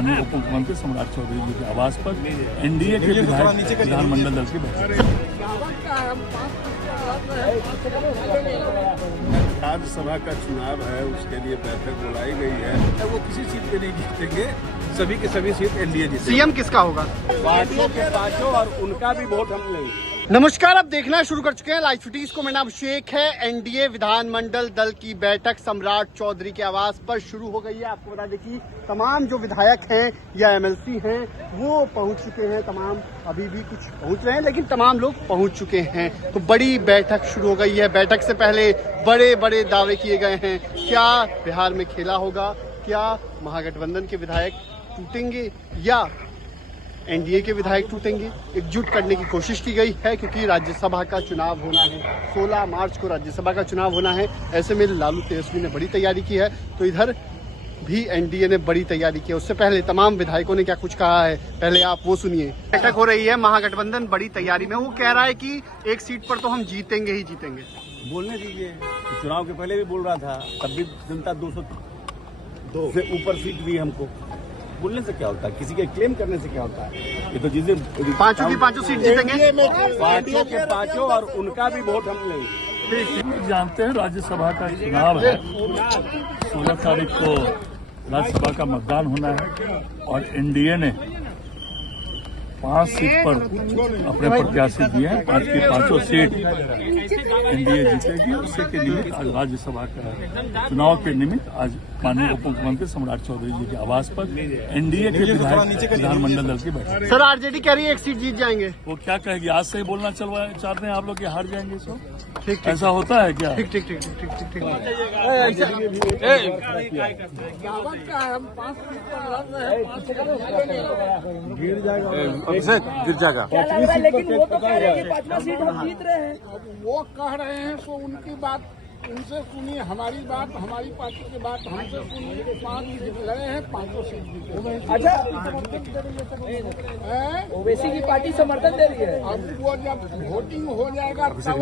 माननीय उप मुख्यमंत्री सम्राट चौधरी जी के आवास पर एनडीए के विधायक विधानमंडल दल की बैठक। राज्यसभा का चुनाव है, उसके लिए बैठक बुलाई गई है। वो किसी सीट पे नहीं जीतेंगे, सभी के सभी सीट एनडीए जीतेंगे। सीएम किसका होगा? पार्टियों के पांचों और उनका भी वोट हम लेंगे। नमस्कार, आप देखना शुरू कर चुके हैं लाइव फुटीज को। मेरा नाम शेख है। एनडीए विधानमंडल दल की बैठक सम्राट चौधरी के आवास पर शुरू हो गई है। आपको बता दें कि तमाम जो विधायक हैं या एमएलसी हैं वो पहुंच चुके हैं। तमाम अभी भी कुछ पहुंच रहे हैं, लेकिन तमाम लोग पहुंच चुके हैं। तो बड़ी बैठक शुरू हो गई है। बैठक से पहले बड़े बड़े दावे किए गए हैं। क्या बिहार में खेला होगा? क्या महागठबंधन के विधायक टूटेंगे या एनडीए के विधायक टूटेंगे? एकजुट करने की कोशिश की गई है, क्योंकि राज्यसभा का चुनाव होना है। 16 मार्च को राज्यसभा का चुनाव होना है। ऐसे में लालू तेजस्वी ने बड़ी तैयारी की है, तो इधर भी एनडीए ने बड़ी तैयारी की है। उससे पहले तमाम विधायकों ने क्या कुछ कहा है, पहले आप वो सुनिए। बैठक हो रही है, महागठबंधन बड़ी तैयारी में। वो कह रहा है कि एक सीट पर तो हम जीतेंगे ही जीतेंगे। बोलने दीजिए, चुनाव के पहले भी बोल रहा था, तब भी जनता 202 से ऊपर सीट दी हमको। बोलने से क्या होता है, किसी के क्लेम करने से क्या होता है? ये तो जिसे पांचों की पांचों सीट जीतेंगे। पार्टियों के पांचों और उनका भी वोट हम लेंगे। जानते हैं राज्यसभा का चुनाव है, 16 तारीख को राज्यसभा का मतदान होना है और एनडीए ने 5 सीट पर अपने प्रत्याशी दिए हैं। 5 की 5 सीट एनडीए जीतेगी। उसी के निमित्त आज राज्यसभा का चुनाव के निमित्त आज माननीय उप मुख्यमंत्री सम्राट चौधरी जी के आवास पर एनडीए के विधायक विधानमंडल दल की बैठक। सर, आरजेडी कह रही है एक सीट जीत जाएंगे। वो क्या कहेगी? आज से ही बोलना चाहते हैं आप लोग कि हार जाएंगे? सो ठीक, ऐसा होता है क्या? ठीक ठीक ठीक ठीक ठीक ठीक। गिर जाएगा। लेकिन वो तो कह रहे हैं कि 5वां सीट हम जीत रहे हैं। वो कह रहे हैं सो उनकी बात उनसे सुनिए, हमारी बात, हमारी पार्टी की बात हमसे सुनिए। 5 सीट लड़े हैं, 5 सीट जीते। अच्छा, ओवैसी की पार्टी समर्थन दे रही है। अब वो जब वोटिंग हो जाएगा तब किसका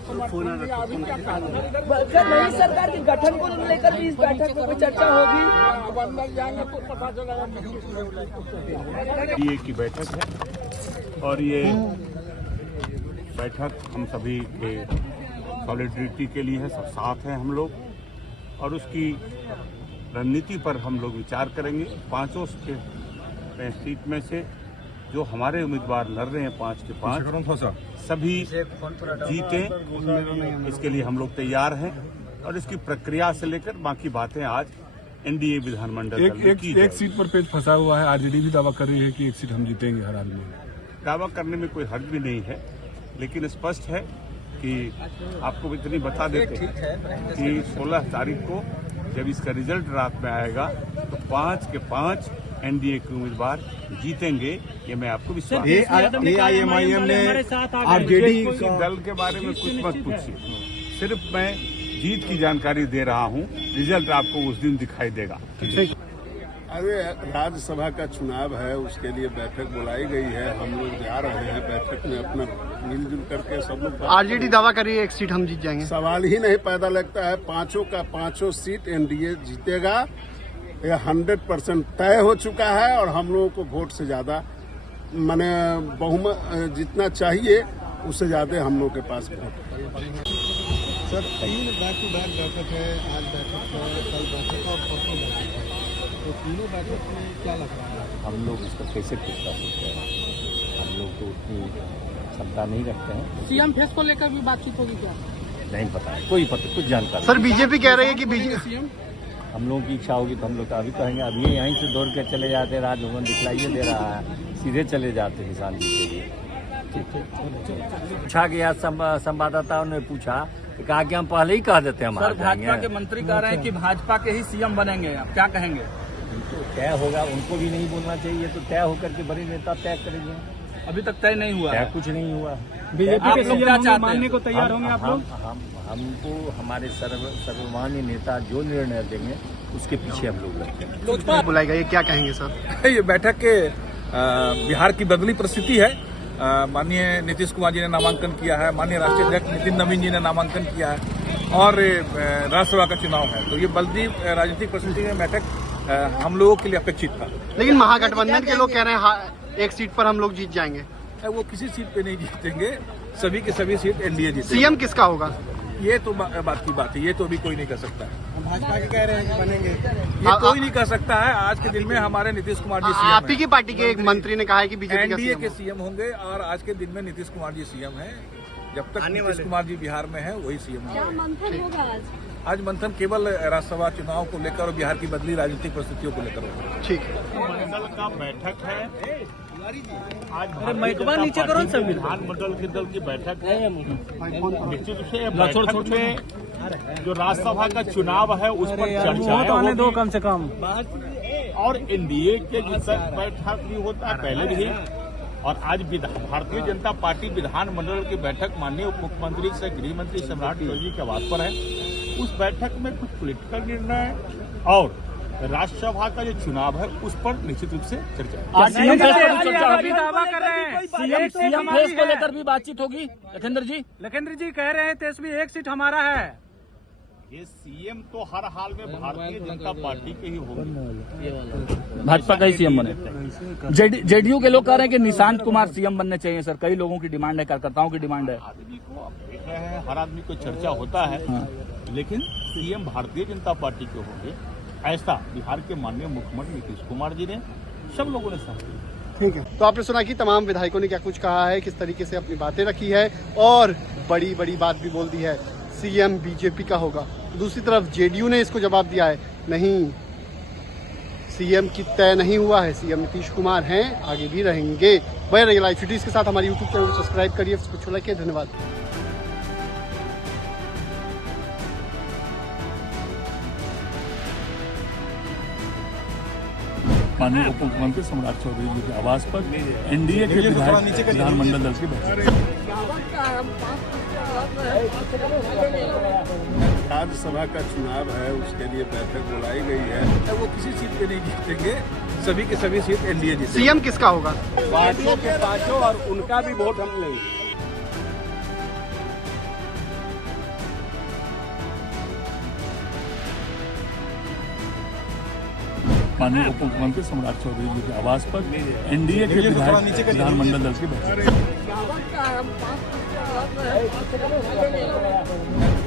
समर्थन दिया, अभी क्या सर, नई सरकार के गठन को लेकर भी इस बैठक में कोई चर्चा होगी? अब अंदर जाएंगे तो पता चलेगा। एनडीए की बैठक है और ये बैठक हम सभी के सॉलिडरिटी के लिए है। सब साथ हैं हम लोग और उसकी रणनीति पर हम लोग विचार करेंगे। 5 सीट में से जो हमारे उम्मीदवार लड़ रहे हैं 5 के 5 सभी जीतें, इसके लिए हम लोग तैयार हैं और इसकी प्रक्रिया से लेकर बाकी बातें आज एनडीए विधानमंडल एक सीट पर पेच फंसा हुआ है। आरजेडी भी दावा कर रही है कि एक सीट हम जीतेंगे हर हाल में। दावा करने में कोई हर्ज भी नहीं है, लेकिन स्पष्ट है कि आपको इतनी बता देते हैं कि 16 तारीख को जब इसका रिजल्ट रात में आएगा तो 5 के 5 एनडीए के उम्मीदवार जीतेंगे। ये मैं आपको विश्वास एआईएमआईएम ने आरजेडी दल के बारे में कुछ मत पूछिए, सिर्फ मैं जीत की जानकारी दे रहा हूँ। रिजल्ट आपको उस दिन दिखाई देगा। अरे राज्यसभा का चुनाव है, उसके लिए बैठक बुलाई गई है। हम लोग जा रहे हैं बैठक में, अपना मिलजुल करके सब लोग। आरजेडी दावा कर रही है एक सीट हम जीत जाएंगे। सवाल ही नहीं पैदा लगता है। 5 का 5 सीट एनडीए जीतेगा, यह 100% तय हो चुका है। और हम लोगों को वोट से ज्यादा माने बहुमत जितना चाहिए उससे ज्यादा हम लोग के पास वोट। सर, 3 बैक टू बैक बैठक है। आज बैठक है, कल बैठक और परसों बैठक है। तो तीनों बैठक में क्या लग रहा है? हम लोग इसका कैसे ठीक कर सकते हैं? हम लोग तो उतनी क्षमता नहीं रखते हैं। सीएम फेस को लेकर भी बातचीत होगी क्या? नहीं पता है, कोई पता कुछ जानकारी। सर, बीजेपी कह रही है कि बीजेपी हम लोगों की इच्छा होगी तो हम लोग तो अभी कहेंगे। अभी यहीं से दौड़ के चले जाते, राजभवन दिखलाइए दे रहा है, सीधे चले जाते किसान जी के लिए। ठीक है, पूछा गया, संवाददाताओं ने पूछा, कहा कि हम पहले ही कह देते हैं हम। सर, भाजपा के मंत्री कह रहे हैं कि भाजपा के ही सीएम बनेंगे, आप क्या कहेंगे? तो तय होगा, उनको भी नहीं बोलना चाहिए। तो तय होकर के बड़े नेता तय करेंगे। अभी तक तय नहीं हुआ है, कुछ नहीं हुआ। बीजेपी के सीएम मानने को तैयार होंगे आप लोग? हमको हमारे सर्वमान्य नेता जो निर्णय देंगे उसके पीछे हम लोग लगेंगे। बुलाई गई, क्या कहेंगे सर? ये बैठक के बिहार की बदली परिस्थिति है। माननीय नीतीश कुमार जी ने नामांकन किया है, माननीय राष्ट्रीय अध्यक्ष नितिन नवीन जी ने नामांकन किया है और राज्यसभा का चुनाव है। तो ये बदली राजनीतिक परिस्थिति में बैठक हम लोगों के लिए अपेक्षित था। लेकिन महागठबंधन के लोग कह रहे हैं एक सीट पर हम लोग जीत जाएंगे। वो किसी सीट पे नहीं जीतेंगे, सभी के सभी सीट एनडीए जीतेंगे। सीएम किसका होगा? ये तो बात की बात है, ये तो अभी कोई नहीं कर सकता है। भाजपा के कह रहे हैं कि बनेंगे, ये कोई नहीं कर सकता है। आज के दिन में हमारे नीतीश कुमार जी सीएम आप ही की पार्टी के एक मंत्री ने कहा है कि बीजेपी एनडीए के सीएम होंगे, और आज के दिन में नीतीश कुमार जी सीएम है। जब तक नीतीश कुमार जी बिहार में है वही सीएम होंगे। आज मंथन केवल राज्यसभा चुनाव को लेकर और बिहार की बदली राजनीतिक परिस्थितियों को लेकर होगा। ठीक है। मंडल का बैठक है आज, नीचे करो विधानमंडल के दल की बैठक है। निश्चित रूप से बैठक में जो राज्यसभा का चुनाव है उस पर चर्चा दो कम से कम, और एनडीए के जितना बैठक भी होता है पहले भी। और आज भारतीय जनता पार्टी विधानमंडल की बैठक माननीय उप मुख्यमंत्री से गृह मंत्री सम्राट चौधरी के आवास पर है। उस बैठक में कुछ पॉलिटिकल निर्णय और राज्यसभा का जो चुनाव है उस पर निश्चित रूप से चर्चा है। सीएम फेस को लेकर भी बातचीत होगी। लखेंद्र जी कह रहे हैं तेजस्वी एक सीट हमारा है। ये सीएम तो हर हाल में भारतीय जनता पार्टी के ही होंगे, भाजपा का ही सीएम बने। जेडीयू के लोग कह रहे हैं कि निशांत कुमार सीएम बनने चाहिए सर। कई लोगों की डिमांड है, कार्यकर्ताओं की डिमांड है। आदमी को देख रहे हैं, हर आदमी को चर्चा होता है। हाँ। लेकिन सीएम भारतीय जनता पार्टी के होंगे, ऐसा बिहार के माननीय मुख्यमंत्री नीतीश कुमार जी ने, सब लोगों ने समझा। ठीक है, तो आपने सुना कि तमाम विधायकों ने क्या कुछ कहा है, किस तरीके से अपनी बातें रखी है, और बड़ी बड़ी बात भी बोल दी है, सीएम बीजेपी का होगा। दूसरी तरफ जेडीयू ने इसको जवाब दिया है, नहीं, सीएम की तय नहीं हुआ है, सीएम नीतीश कुमार हैं, आगे भी रहेंगे। बने रहिए लाइव सिटीज के साथ। हमारे यूट्यूब चैनल को सब्सक्राइब करिए, कुछ लाइक किए। धन्यवाद। माननीय उप मुख्यमंत्री सम्राट चौधरी जी के आवास पर एनडीए के विधायक विधानमंडल दल की बैठक। राज्यसभा का चुनाव है, उसके लिए बैठक बुलाई गई है। वो किसी सीट पे नहीं जीतेंगे, सभी के सभी सीट एनडीए जीतेंगे। सीएम किसका होगा? पांचों के पांचों, और उनका भी वोट हम लेंगे। माननीय उप मुख्यमंत्री सम्राट चौधरी जी के आवास पर एनडीए के विधायक विधानमंडल दल की बैठक।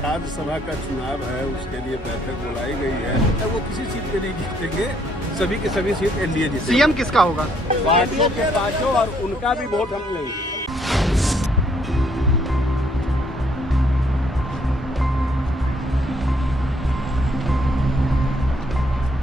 राज्यसभा का चुनाव है, उसके लिए बैठक बुलाई गई है। वो किसी सीट पे नहीं जीतेंगे, सभी के सभी सीट एनडीए जीतेंगे। सीएम किसका होगा? पांचों के पांचों, और उनका भी वोट हम लेंगे।